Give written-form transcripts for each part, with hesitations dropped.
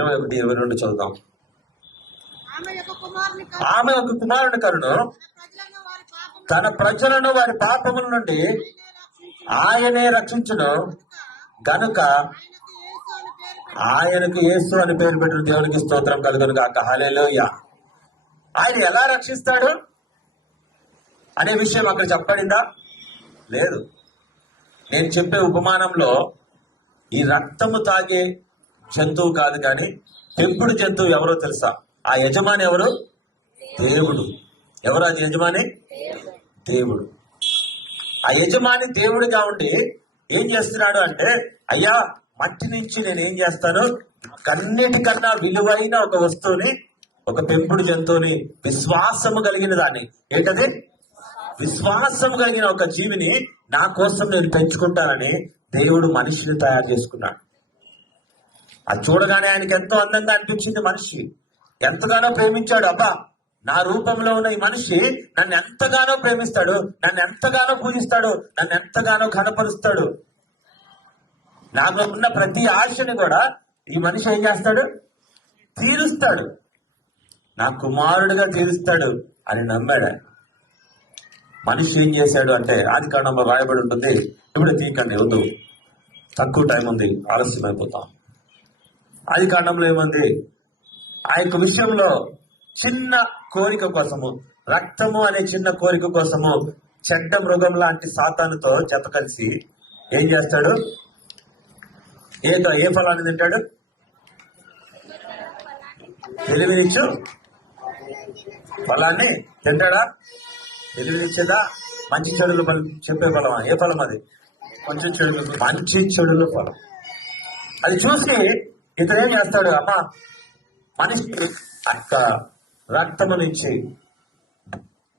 21-22 చదువుతాం. ఆమె ఒక కుమారుని కరును, తన ప్రజలను వారి పాపముల నుండి ఆయనే రక్షించును గనుక ఆయనకు యేసు అని పేరు పెట్టిన దేవునికి స్తోత్రం కలుగును గాక. హల్లెలూయా. ఆయన ఎలా రక్షిస్తాడు అనే విషయం అక్కడ చెప్పబడిందా? లేదు. నేను చెప్పే ఉపమానంలో ఈ రక్తము తాగే జంతువు కాదు, కానీ పెంపుడు జంతువు ఎవరో తెలుసా? ఆ యజమాని ఎవరు? దేవుడు. ఎవరు అది యజమాని? దేవుడు. ఆ యజమాని దేవుడిగా ఉండి ఏం చేస్తున్నాడు అంటే, అయ్యా మట్టి నుంచి నేను ఏం చేస్తాను, కన్నిటికన్నా విలువైన ఒక వస్తువుని, ఒక పెంపుడు జంతువుని, విశ్వాసము కలిగిన దాన్ని, ఏంటది? విశ్వాసం కలిగిన ఒక జీవిని నా కోసం నేను పెంచుకుంటానని దేవుడు మనిషిని తయారు చేసుకున్నాడు. అది చూడగానే ఆయనకి ఎంతో అందంగా అనిపించింది. మనిషి ఎంతగానో ప్రేమించాడు. అబ్బా, నా రూపంలో ఉన్న ఈ మనిషి నన్ను ఎంతగానో ప్రేమిస్తాడు, నన్ను ఎంతగానో పూజిస్తాడు, నన్ను ఎంతగానో ఘనపరుస్తాడు. నాలో ఉన్న ప్రతి ఆశని కూడా ఈ మనిషి ఏం చేస్తాడు? తీరుస్తాడు. నా కుమారుడిగా తీరుస్తాడు అని నమ్మాడు. మనిషి ఏం చేశాడు అంటే, ఆదికాండంలో రాయబడి ఉంటుంది. ఇప్పుడు తీకండి, వద్దు, తక్కువ టైం ఉంది, ఆలస్యం అయిపోతాం. ఆదికాండంలో ఏముంది? ఆ యొక్క విషయంలో చిన్న కోరిక కోసము, రక్తము అనే చిన్న కోరిక కోసము చెడ్డ మృగం లాంటి సాతానుతో జత కలిసి ఏం చేస్తాడు? ఏ ఫలాన్ని తింటాడు? తెలివినిచ్చు ఫలాన్ని తింటాడా? తెలివినిచ్చేదా? మంచి చెడులు చెప్పే ఫలమా? ఏ ఫలం అది? మంచి చెడుల ఫలం. అది చూసి ఇతను ఏం చేస్తాడు? అమ్మా, మనిషి అక్క రక్తము నుంచి,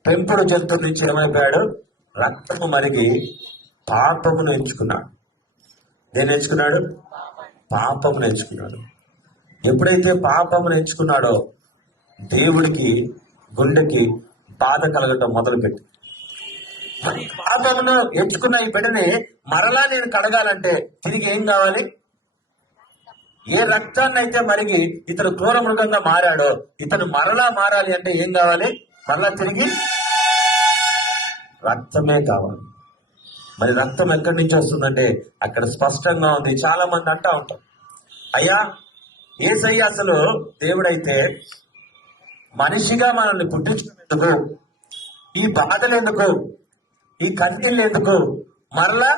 పెంపుడు జంతువు నుంచి ఏమైపోయాడు? రక్తము మరిగి పాపమును ఎంచుకున్నాడు. దేని ఎంచుకున్నాడు? పాపమును ఎంచుకున్నాడు. ఎప్పుడైతే పాపమును ఎంచుకున్నాడో దేవుడికి గుండెకి బాధ కలగటం మొదలుపెట్టి, మరి పాపమును ఎంచుకున్న ఈ బిడ్డని మరలా నేను కడగాలంటే తిరిగి ఏం కావాలి? ఏ రక్తాన్ని అయితే మరిగి ఇతను క్రూర మృగంగా మారాడో ఇతను మరలా మారాలి అంటే ఏం కావాలి? మరలా తిరిగి రక్తమే కావాలి. మరి రక్తం ఎక్కడి నుంచి వస్తుందంటే అక్కడ స్పష్టంగా ఉంది. చాలా మంది అంటా ఉంటాం, అయ్యా యేసయ్య అసలు దేవుడైతే మనిషిగా మనల్ని పుట్టించుకునేందుకు, ఈ బాధలు ఎందుకు, ఈ కన్నీళ్ళు ఎందుకు, మరలా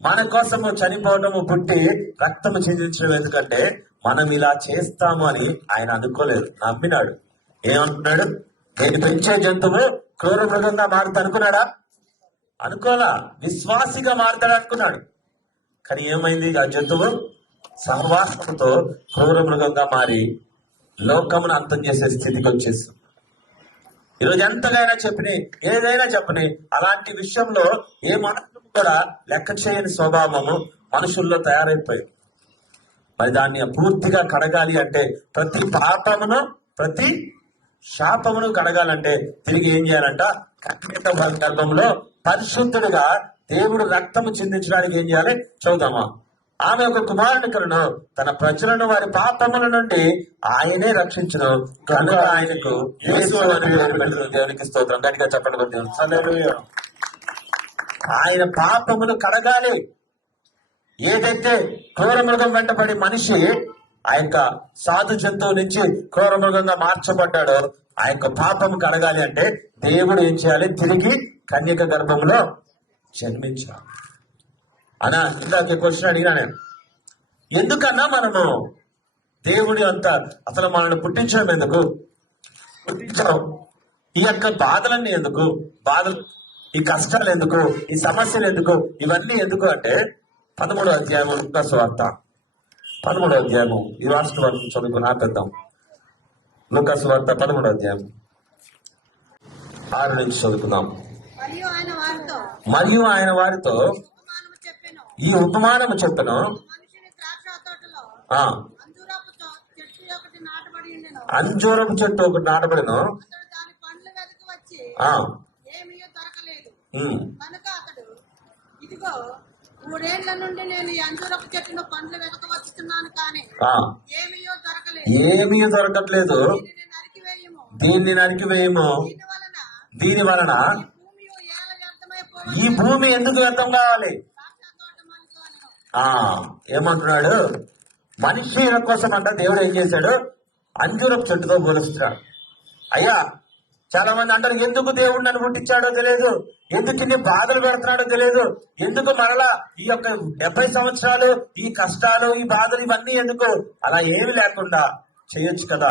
మన కోసము చనిపోవటము, పుట్టి రక్తము చిందించడం ఎందుకంటే మనం ఇలా చేస్తాము అని ఆయన అనుకోలేదు, నమ్మినాడు. ఏమంటున్నాడు? నేను పెంచే జంతువు క్రూర మృగంగా మారుతా అనుకున్నాడా? అనుకోలా. విశ్వాసిగా మారుతాడు అనుకున్నాడు. కానీ ఏమైంది? ఆ జంతువు సహవాసంతో క్రూర మృగంగా మారి లోకమును అంతం చేసే స్థితికి వచ్చేసి, ఈరోజు ఎంతగైనా చెప్పని, ఏదైనా చెప్పని, అలాంటి విషయంలో ఏ మనుషులు కూడా లెక్క చేయని స్వభావము మనుషుల్లో తయారైపోయింది. మరి దాన్ని పూర్తిగా కడగాలి అంటే, ప్రతి పాపమును, ప్రతి శాపమును కడగాలంటే తిరిగి ఏం చేయాలంట? కన్యక గర్భంలో పరిశుద్ధుడిగా దేవుడు రక్తము చిందించడానికి ఏం చేయాలి? చూద్దామా. ఆమె ఒక కుమారుని కరును, తన ప్రజలను వారి పాపముల నుండి ఆయనే రక్షించును కనుక ఆయనకు యేసు అని పేరు పెట్టిన దేవునికి స్తోత్రం. గట్టిగా చెప్పండి. ఆయన పాపములు కడగాలి. ఏదైతే క్రూర మృగం వెంటబడి మనిషి ఆ యొక్క సాధు జంతువు నుంచి క్రూర మృగంగా మార్చబడ్డాడో ఆ యొక్క పాపము కడగాలి అంటే దేవుడు ఏం చేయాలి? తిరిగి కన్యక గర్భంలో జన్మించాలి. అనా ఇందాక క్వశ్చన్ అడిగినా నేను, ఎందుకన్నా మనము దేవుడి అంత అసలు మనల్ని పుట్టించడం ఎందుకు? పుట్టించడం ఈ యొక్క బాధలన్నీ ఎందుకు? బాధలు, ఈ కష్టాలు ఎందుకు? ఈ సమస్యలు ఎందుకు? ఇవన్నీ ఎందుకు అంటే 13వ అధ్యాయము లూకాసు వార్త 13వ అధ్యాయము ఈ రాష్ట్ర వార్త చదువుకుని ఆపేద్దాం. లూకాసు వార్త 13వ అధ్యాయం 6 నుంచి చదువుకుందాం. మరియు ఆయన వారితో ఈ ఉపమానము చెప్పెను, అంజూరపు చెట్టు ఒకటి నాటబడిను, 3 ఏళ్ల నుండి నేను ఈ అంజూరపు చెట్టును పండ్లు వెతకవచ్చుతున్నాను కానీ ఆ, ఏమీయో దొరకలేదు. ఏమీ దొరకట్లేదు. దీనిని నరికివేయుము. దీన్ని నరికివేయము. దీని వలన దీని వలన ఈ భూమి ఏల వ్యర్థమైపోవచ్చును. ఈ భూమి ఎందుకు వ్యర్థం కావాలి? ద్రాక్షతోట మలుచు అనెను. ఏమంటున్నాడు? మనిషి కోసం అంట దేవుడు ఏం చేశాడు? అంజూరపు చెట్టుతో పోలుస్తున్నాడు. అయ్యా, చాలా మంది అంటారు, ఎందుకు దేవుడు నన్ను పుట్టించాడో తెలియదు, ఎందుకు ఇన్ని బాధలు పెడుతున్నాడో తెలియదు, ఎందుకు మరలా ఈ యొక్క 70 సంవత్సరాలు ఈ కష్టాలు ఈ బాధలు ఇవన్నీ ఎందుకు? అలా ఏమి లేకుండా చేయొచ్చు కదా.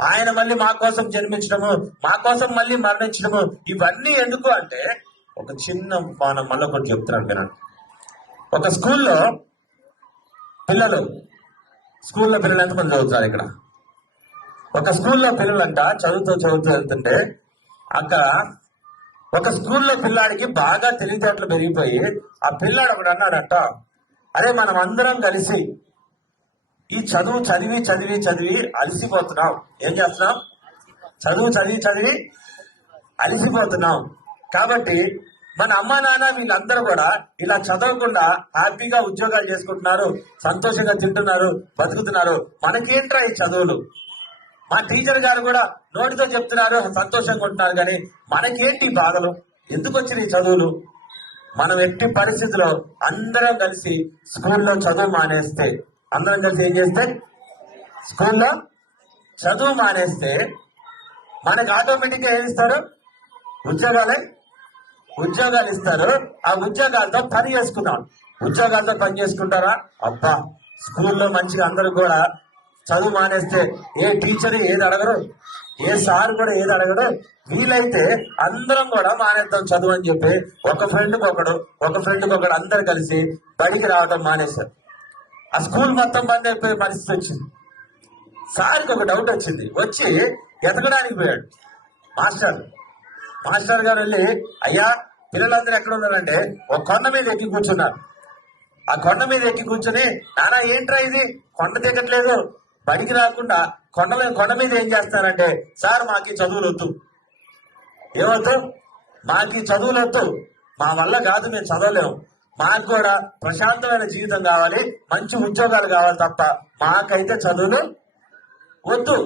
ఆయన మళ్ళీ మా కోసం జన్మించడము, మా కోసం మళ్ళీ మరణించడము, ఇవన్నీ ఎందుకు అంటే ఒక చిన్న మనం మళ్ళీ ఒకటి చెప్తున్నాను వినండి. ఒక స్కూల్లో పిల్లలు ఎంతమంది చదువుతారు ఇక్కడ? ఒక స్కూల్లో పిల్లలంట చదువుతూ వెళ్తుంటే అక్కడ ఒక స్కూల్లో పిల్లాడికి బాగా తెలివితేటలు పెరిగిపోయి ఆ పిల్లాడు ఒకడు అన్నాడంట, అరే మనం అందరం కలిసి ఈ చదువు చదివి అలసిపోతున్నాం. ఏం చేస్తున్నాం? చదువు చదివి అలసిపోతున్నాం. కాబట్టి మన అమ్మా నాన్న వీళ్ళందరూ కూడా ఇలా చదవకుండా హ్యాపీగా ఉద్యోగాలు చేసుకుంటున్నారు, సంతోషంగా తింటున్నారు, బతుకుతున్నారు. మనకేంట్రా ఈ చదువులు? మా టీచర్ గారు కూడా నోటితో చెప్తున్నారు, సంతోషంగా ఉంటున్నారు, కానీ మనకేంటి బాధలు? ఎందుకు వచ్చిన ఈ చదువులు? మనం ఎట్టి పరిస్థితిలో అందరం కలిసి స్కూల్లో చదువు మానేస్తే, అందరం కలిసి ఏం చేస్తే స్కూల్లో చదువు మానేస్తే మనకు ఆటోమేటిక్గా ఏం ఇస్తారు? ఉద్యోగాలు ఇస్తారు. ఆ ఉద్యోగాలతో పని చేసుకున్నాం. ఉద్యోగాలతో పని చేసుకుంటారా? అబ్బా, స్కూల్లో మంచిగా అందరూ కూడా చదువు మానేస్తే ఏ టీచర్ ఏది అడగరు, ఏ సార్ కూడా ఏది అడగరు. వీలైతే అందరం కూడా మానేద్దాం చదువు అని చెప్పి ఒక ఫ్రెండ్కి ఒకడు అందరు కలిసి బడికి రావడం మానేశారు. ఆ స్కూల్ మొత్తం బంద్ అయిపోయే పరిస్థితి వచ్చింది. సార్కి ఒక డౌట్ వచ్చింది, వచ్చి ఎతకడానికి పోయాడు. మాస్టర్ గారు వెళ్ళి, అయ్యా పిల్లలందరూ ఎక్కడ ఉన్నారంటే ఒక కొండ మీద ఎక్కి కూర్చున్నారు. ఆ కొండ మీద ఎక్కి కూర్చుని, నానా ఏంట్రా ఇది, కొండ దిగట్లేదు, బడికి రాకుండా కొండ మీద ఏం చేస్తారంటే, సార్ మాకు చదువులు వద్దు. ఏమొద్దు? మాకు చదువులు వద్దు, మా వల్ల కాదు, మేము చదవలేము, మాకు కూడా ప్రశాంతమైన జీవితం కావాలి, మంచి ఉద్యోగాలు కావాలి తప్ప మాకైతే చదువులు వద్దు.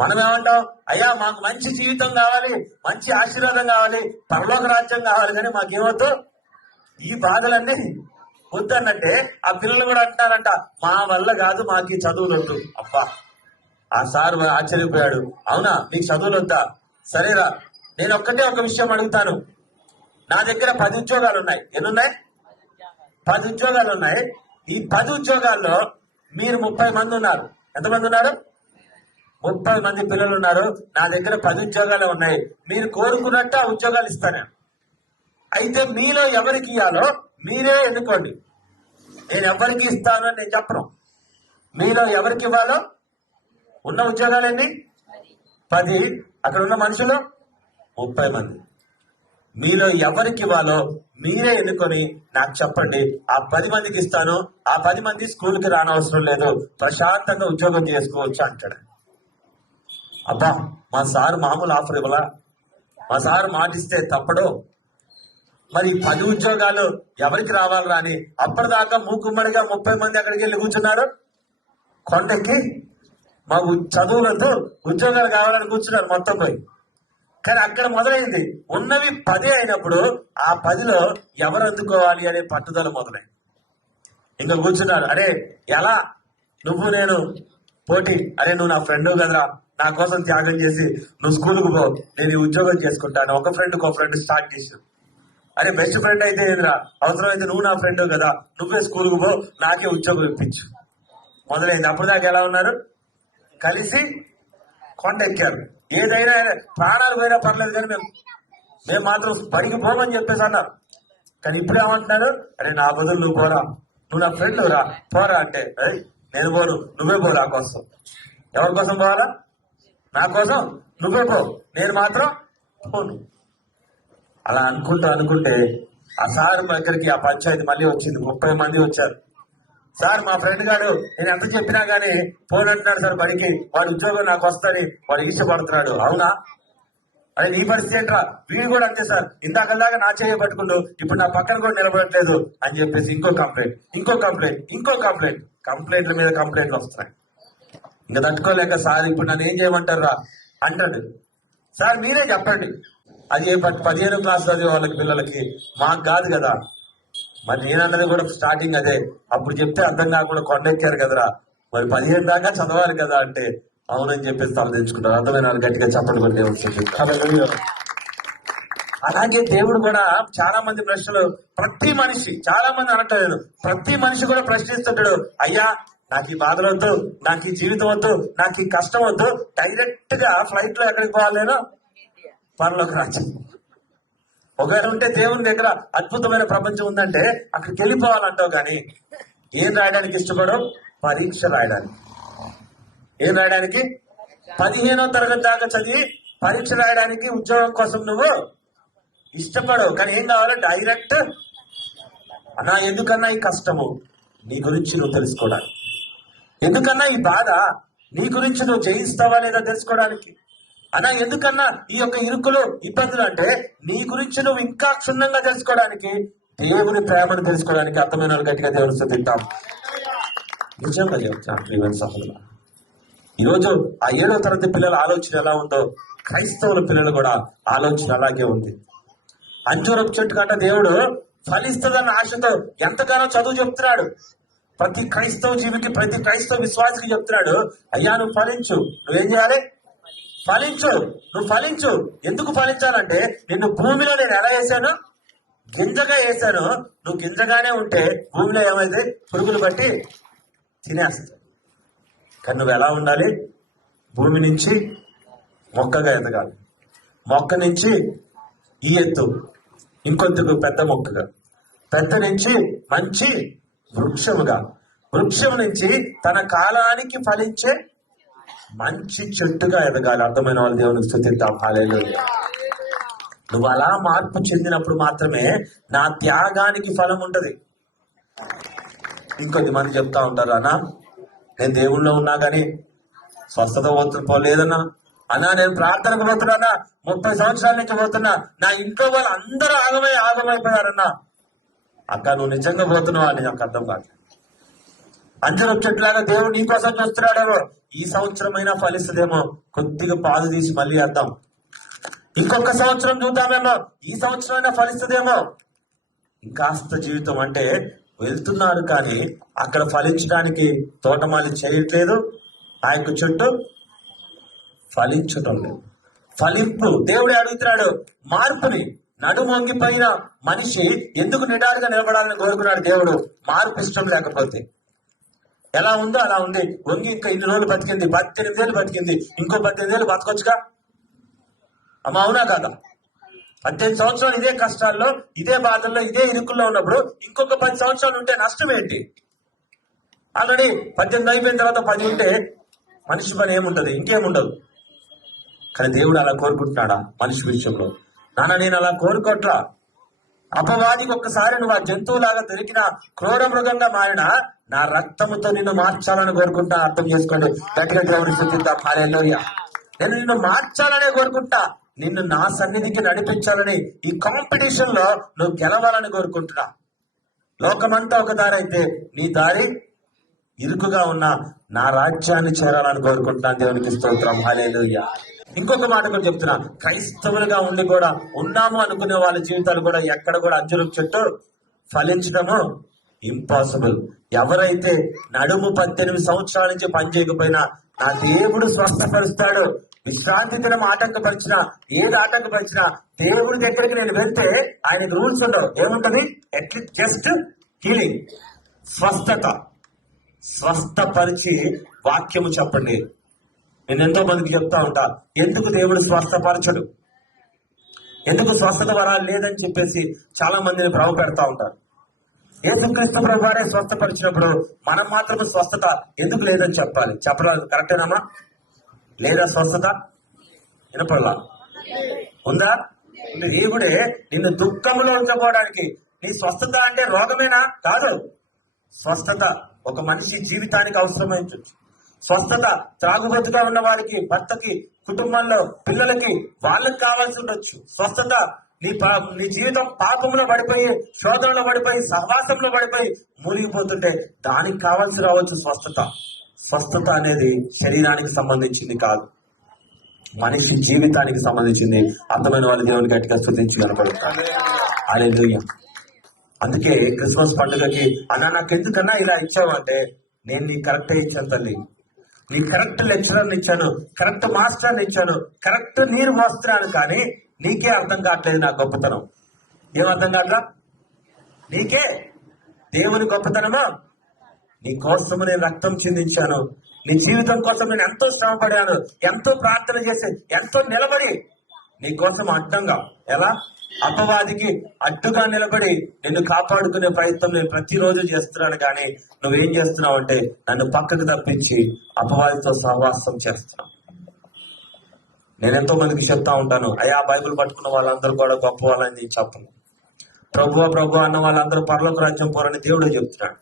మనం ఏమంటాం? అయ్యా మాకు మంచి జీవితం కావాలి, మంచి ఆశీర్వాదం కావాలి, పరలోక రాజ్యం కావాలి, కానీ మాకేమొద్దు, ఈ బాధలన్నీ వద్దనంటే ఆ పిల్లలు కూడా అంటారంట, మా వల్ల కాదు, మాకు ఈ చదువులు వద్దు. అబ్బా, ఆ సార్ ఆశ్చర్యపోయాడు. అవునా, మీకు చదువులు వద్దా? సరేరా, నేను ఒక విషయం అడుగుతాను. నా దగ్గర 10 ఉద్యోగాలు ఉన్నాయి. ఎన్నున్నాయి? 10 ఉద్యోగాలు ఉన్నాయి. ఈ 10 ఉద్యోగాల్లో మీరు 30 మంది ఉన్నారు. ఎంతమంది ఉన్నారు? 30 మంది పిల్లలు ఉన్నారు. నా దగ్గర 10 ఉద్యోగాలు ఉన్నాయి. మీరు కోరుకున్నట్టు ఆ ఉద్యోగాలు ఇస్తాను. అయితే మీలో ఎవరికి ఇవ్వాలో మీరే ఎన్నుకోండి. నేను ఎవరికి ఇస్తాను అని నేను చెప్పను. మీలో ఎవరికి ఇవ్వాలో, ఉన్న ఉద్యోగాలు ఎన్ని? 10. అక్కడ ఉన్న మనుషులు 30 మంది. మీలో ఎవరికి ఇవ్వాలో మీరే ఎన్నుకొని నాకు చెప్పండి. ఆ 10 మందికి ఇస్తాను. ఆ 10 మంది స్కూల్కి రానవసరం లేదు, ప్రశాంతంగా ఉద్యోగం చేసుకోవచ్చు అంటాడు. అబ్బా, మా సార్ మామూలు ఆఫర్ ఇవ్వలా, మా సార్ మాటిస్తే తప్పడు. మరి 10 ఉద్యోగాలు ఎవరికి రావాలి రాని అప్పటిదాకా మూకుమ్మడిగా 30 మంది అక్కడికి వెళ్ళి కూర్చున్నారు. కొండకి మాకు చదువులతో ఉద్యోగాలు కావాలని కూర్చున్నారు మొత్తం పోయి. కానీ అక్కడ మొదలైంది. ఉన్నవి 10 అయినప్పుడు ఆ 10లో ఎవరు అందుకోవాలి అనే పట్టుదల మొదలైంది. ఇంకా కూర్చున్నారు. అరే ఎలా నువ్వు నేను పోటీ, అరే నువ్వు నా ఫ్రెండ్ కదరా, నా కోసం త్యాగం చేసి నువ్వు స్కూల్కి పో, నేను ఈ ఉద్యోగం చేసుకుంటాను. ఒక ఫ్రెండ్ స్టార్ట్ చేశారు. అరే బెస్ట్ ఫ్రెండ్ అయితే ఏంద్రా, అవసరమైతే నువ్వు నా ఫ్రెండ్ కదా, నువ్వే స్కూల్కి పో, నాకే ఉద్యోగం ఇప్పించు. మొదలైంది. అప్పుడు దాకా ఎలా ఉన్నారు? కలిసి కొండ ఎక్కారు. ఏదైనా ప్రాణాలు పోయినా పర్లేదు, కానీ మేము మాత్రం బడికి పోమని చెప్పేసి అన్నారు. కానీ ఇప్పుడు ఏమంటున్నారు? అరే నా బదులు నువ్వు పోరా, నువ్వు నా ఫ్రెండ్ రా, పోరా అంటే, నేను పోను, నువ్వే పో నా కోసం. ఎవరి కోసం పోవాలా? నా కోసం నువ్వే పో, నేను మాత్రం పోను. అలా అనుకుంటే ఆ సార్ దగ్గరికి ఆ పంచాయతీ మళ్ళీ వచ్చింది. 30 మంది వచ్చారు. సార్ మా ఫ్రెండ్ గారు నేను ఎంత చెప్పినా గానీ పోనంటున్నాడు సార్ బడికి, వాడి ఉద్యోగం నాకు వస్తుంది, వాడు ఇష్టపడుతున్నాడు. అవునా? అదే నీ పరిస్థితి ఏంట్రా, వీడు కూడా అంతే సార్, ఇందాకలాగా నా చేయ పట్టుకుంటూ ఇప్పుడు నా పక్కన కూడా నిలబడట్లేదు అని చెప్పేసి ఇంకో కంప్లైంట్, కంప్లైంట్ల మీద కంప్లైంట్లు వస్తున్నాయి. ఇంకా తట్టుకోలేక సార్ ఇప్పుడు నన్ను ఏం చేయమంటారా అంటాడు. సార్ మీరే చెప్పండి, అది 15వ క్లాస్ చదివే వాళ్ళకి పిల్లలకి, మాకు కాదు కదా. మరి నేనన్నది కూడా స్టార్టింగ్ అదే, అప్పుడు చెప్తే అర్థం కాకుండా కొండెక్కారు కదరా, మరి 15 దాకా చదవాలి కదా అంటే అవునని చెప్పేసి తల తెచ్చుకుంటారు. అర్థమైన వాళ్ళు గట్టిగా చప్పట్లు కొట్టే వస్తుంది. అలాగే దేవుడు కూడా చాలా మంది ప్రశ్నలు, ప్రతి మనిషి, చాలా మంది అనట్లేదు, ప్రతి మనిషి కూడా ప్రశ్నిస్తుంటాడు, అయ్యా నాకు ఈ బాధలు వద్దు, నాకు ఈ జీవితం వద్దు, నాకు ఈ కష్టం వద్దు, డైరెక్ట్ గా ఫ్లైట్ లో ఎక్కడికి పోవాలి, నేను పరలోకి రాజు. ఒకవేళ ఉంటే దేవుని దగ్గర అద్భుతమైన ప్రపంచం ఉందంటే అక్కడికి వెళ్ళిపోవాలంటావు, కానీ ఏం రాయడానికి ఇష్టపడవు? పరీక్ష రాయడానికి. ఏం రాయడానికి? 15వ తరగతి దాకా చదివి పరీక్ష రాయడానికి, ఉద్యోగం కోసం నువ్వు ఇష్టపడవు, కానీ ఏం కావాలి? డైరెక్ట్. అన్నా ఎందుకన్నా ఈ కష్టము? నీ గురించి నువ్వు తెలుసుకోవడానికి. ఎందుకన్నా ఈ బాధ? నీ గురించి నువ్వు జయిస్తావా లేదా తెలుసుకోవడానికి. అన్నా ఎందుకన్నా ఈ యొక్క ఇరుకులు, ఇబ్బందులు అంటే నీ గురించి నువ్వు ఇంకా క్షుణ్ణంగా తెలుసుకోవడానికి, దేవుని ప్రేమను తెలుసుకోవడానికి. అర్థమైన వాళ్ళు గట్టిగా దేవుని తింటాం. నిజంగా చెప్తాను ప్రియమైన సహోదరులు, ఈరోజు ఆ 7వ తరగతి పిల్లల ఆలోచన ఎలా ఉందో క్రైస్తవుల పిల్లలు కూడా ఆలోచన అలాగే ఉంది. అంజూరపు చెట్టు కంట దేవుడు ఫలిస్తుందన్న ఆశతో ఎంతగానో చదువు చెప్తున్నాడు. ప్రతి క్రైస్తవ జీవికి, ప్రతి క్రైస్తవ విశ్వాసికి చెప్తున్నాడు, అయ్యా నువ్వు ఫలించు. నువ్వేం చేయాలి? ఫలించు. నువ్వు ఫలించు. ఎందుకు ఫలించాలంటే నిన్ను భూమిలో నేను ఎలా వేసాను? గింజగా వేసాను. నువ్వు గింజగానే ఉంటే భూమిలో ఏమైతే పురుగులు బట్టి తినేస్తా. కానీ నువ్వు ఎలా ఉండాలి? భూమి నుంచి మొక్కగా ఎదగాలి, మొక్క నుంచి ఈ ఎత్తు, ఇంకొంతకు పెద్ద మొక్కగా, పెద్ద నుంచి మంచి వృక్షముగా, వృక్షం నుంచి తన కాలానికి ఫలించే మంచి చెట్టుగా ఎదగాలి. అర్థమైన వాళ్ళు దేవునికి స్తుతిద్దాం. హల్లెలూయా. నువ్వు అలా మార్పు చెందినప్పుడు మాత్రమే నా త్యాగానికి ఫలం ఉంటది. ఇంకొద్ది మంది చెప్తా ఉంటారు, అన్నా నేను దేవుళ్ళో ఉన్నా కానీ స్వస్థత పోలేదన్నా, అన్నా నేను ప్రార్థనకు పోతున్నానా, 30 సంవత్సరాల నుంచి పోతున్నా, నా ఇంట్లో వాళ్ళు అందరూ ఆగమైపోయారన్నా. అక్క నువ్వు నిజంగా పోతున్నావా అని నాకు అర్థం కాదు. అంజూరపు చెట్టులాగా దేవుడు నీ కోసం చూస్తున్నాడేమో. ఈ సంవత్సరమైనా ఫలిస్తుందేమో, కొద్దిగా పాలు తీసి మళ్ళీ వేద్దాం. ఇంకొక సంవత్సరం చూద్దామేమో, ఈ సంవత్సరమైనా ఫలిస్తుందేమో. ఇంకాస్త జీవితం అంటే వెళ్తున్నారు, కానీ అక్కడ ఫలించడానికి తోటమాలి చేయట్లేదు. ఆ యొక్క చెట్టు ఫలించడం లేదు. ఫలింపు దేవుడే అడుగుతున్నాడు, మార్పుని. నడుమొంగిపోయిన మనిషి ఎందుకు నిటారుగా నిలబడాలని కోరుకున్నాడు దేవుడు? మార్పు ఇష్టం లేకపోతే. ఎలా ఉందో అలా ఉంది. వంగి ఇంకా 2 రోజులు బతికింది, 18 ఏళ్ళు బతికింది, ఇంకో 18 ఏళ్ళు బతకొచ్చుగా అమ్మ, అవునా కాదా? 18 సంవత్సరాలు ఇదే కష్టాల్లో, ఇదే బాధల్లో, ఇదే ఇరుకుల్లో ఉన్నప్పుడు ఇంకొక 10 సంవత్సరాలు ఉంటే నష్టం ఏంటి? ఆల్రెడీ 18 అయిపోయిన తర్వాత 10 ఉంటే మనిషి పని ఏముంటది? ఇంకేముండదు. కానీ దేవుడు అలా కోరుకుంటున్నాడా మనిషి విషయంలో? నాన్న నేను అలా కోరుకోట్లా. అపవాదికి ఒక్కసారి నువ్వు ఆ జంతువులాగా దొరికిన క్రూర మృగంగా మారిన నా రక్తముతో నిన్ను మార్చాలని కోరుకుంటా. అర్థం చేసుకోండి. గట్టిగా దేవుని స్తుతిద్దాం. హల్లెలూయా. నేను నిన్ను మార్చాలనే కోరుకుంటా, నిన్ను నా సన్నిధికి నడిపించాలని, ఈ కాంపిటీషన్ లో నువ్వు గెలవాలని కోరుకుంటున్నా. లోకమంతా ఒక దారి అయితే నీ దారి ఇరుకుగా ఉన్న నా రాజ్యాన్ని చేరాలని కోరుకుంటున్నాను. దేవునికి స్తోత్రం. హల్లెలూయా. ఇంకొక మాట కూడా చెప్తున్నా, క్రైస్తవులుగా ఉండి కూడా ఉన్నాము అనుకునే వాళ్ళ జీవితాలు కూడా ఎక్కడ కూడా అంజూరపు చెట్టు ఫలించడము ఇంపాసిబుల్. ఎవరైతే నడుము 18 సంవత్సరాల నుంచి పని చేయకపోయినా నా దేవుడు స్వస్థపరుస్తాడు. విశ్రాంతి దినం ఆటంకపరిచినా, ఏది ఆటంకపరిచినా దేవుడి దగ్గరికి నేను వెళ్తే ఆయనకు రూల్స్ ఉండవు. ఏముంటది? అట్లీస్ట్ జస్ట్ హీలింగ్, స్వస్థపరిచి వాక్యము చెప్పండి. నేను ఎంతో మందికి చెప్తా ఉంటా, ఎందుకు దేవుడు స్వస్థపరచడు, ఎందుకు స్వస్థత వరాలు లేదని చెప్పేసి చాలా మందిని భ్రమ పెడతా ఉంటారు. యేసుక్రీస్తు ప్రభువారే స్వస్థపరిచినప్పుడు మనం మాత్రం స్వస్థత ఎందుకు లేదని చెప్పాలి? చెప్పలేదు. కరెక్టేనమ్మా? లేదా స్వస్థత? వినపడలా? ఉందా? దేవుడే నిన్ను దుఃఖంలో ఉంచబోవడానికి. నీ స్వస్థత అంటే రోగమేనా? కాదు. స్వస్థత ఒక మనిషి జీవితానికి అవసరమైంది. స్వస్థత త్రాగుబోతుగా ఉన్న వారికి, భర్తకి, కుటుంబంలో పిల్లలకి, వాళ్ళకి కావాల్సి ఉండొచ్చు స్వస్థత. నీ జీవితం పాపంలో పడిపోయి, శోధనలో పడిపోయి, సహవాసంలో పడిపోయి మూలిగిపోతుంటే దానికి కావాల్సి రావచ్చు స్వస్థత. స్వస్థత అనేది శరీరానికి సంబంధించింది కాదు, మనిషి జీవితానికి సంబంధించింది. అర్థమైన వాళ్ళు దేవుని గట్టిగా స్తుతించి కనపడతారు. హల్లెలూయా. అందుకే క్రిస్మస్ పండుగకి అన్నా నాకు ఎందుకన్నా ఇలా ఇచ్చావంటే, నేను నీ కరెక్టే ఇచ్చాను తల్లి, నీ కరెక్ట్ లెక్చరర్ని ఇచ్చాను, కరెక్ట్ మాస్టర్ని ఇచ్చాను, కరెక్ట్ నీరు మోస్తున్నాను, కానీ నీకే అర్థం కావట్లేదు నా గొప్పతనం. ఏం అర్థం కావట్లా నీకే? దేవుని గొప్పతనమా? నీ కోసము నేను రక్తం చిందించాను, నీ జీవితం కోసం నేను ఎంతో శ్రమపడాను, ఎంతో ప్రార్థన చేసి, ఎంతో నిలబడి నీ కోసం అడ్డంగా, ఎలా అపవాదికి అడ్డుగా నిలబడి నిన్ను కాపాడుకునే ప్రయత్నం నేను ప్రతిరోజు చేస్తున్నాను. కానీ నువ్వేం చేస్తున్నావు అంటే నన్ను పక్కకు తప్పించి అపవాదితో సహవాసం చేస్తున్నావు. నేను ఎంతో మందికి చెప్తా ఉంటాను, అయ్యా బైబిల్ పట్టుకున్న వాళ్ళందరూ కూడా గొప్ప వాళ్ళని నేను చెప్పను. ప్రభు అన్న వాళ్ళందరూ పరలోక రాజ్యం పోరని దేవుడే చెప్తున్నాడు.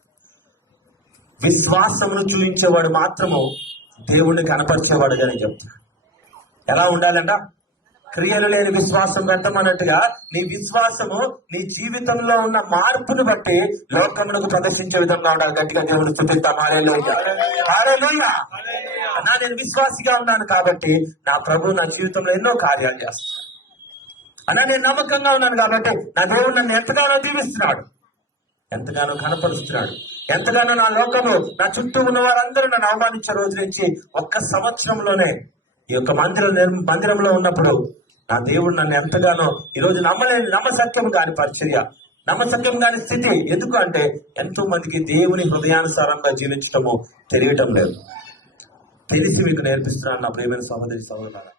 విశ్వాసమును చూపించేవాడు మాత్రము దేవుణ్ణి కనపరిచేవాడు అని చెప్తున్నాడు. ఎలా ఉండాలంట? క్రియలు లేని విశ్వాసం వ్యర్థమన్నట్టుగా నీ విశ్వాసము నీ జీవితంలో ఉన్న మార్పును బట్టి లోకమునకు ప్రదర్శించే విధంగా ఉండాలి. గట్టిగా దేవుని స్తుతిద్దాం. హల్లెలూయా, హల్లెలూయా. అన్నా నేను విశ్వాసిగా ఉన్నాను కాబట్టి నా ప్రభు నా జీవితంలో ఎన్నో కార్యాలు చేస్తాడు. అన్నా నేను నమ్మకంగా ఉన్నాను కాబట్టి నా దేవుడు నన్ను ఎంతగానో దీవిస్తున్నాడు, ఎంతగానో కనపరుస్తున్నాడు, ఎంతగానో నా లోకము, నా చుట్టూ ఉన్న వారందరూ నన్ను అవమానించే రోజు నుంచి 1 సంవత్సరంలోనే ఈ యొక్క మందిరంలో ఉన్నప్పుడు నా దేవుడు నన్ను ఎంతగానో ఈరోజు నమ్మసక్యం కాని పరిచర్య, నమ్మసక్యం కాని స్థితి. ఎందుకు అంటే ఎంతో మందికి దేవుని హృదయానుసారంగా జీవించటము తెలియటం లేదు. తెలిసి మీకు నేర్పిస్తున్నాను నా ప్రియమైన సహోదరి సహోదరులారా.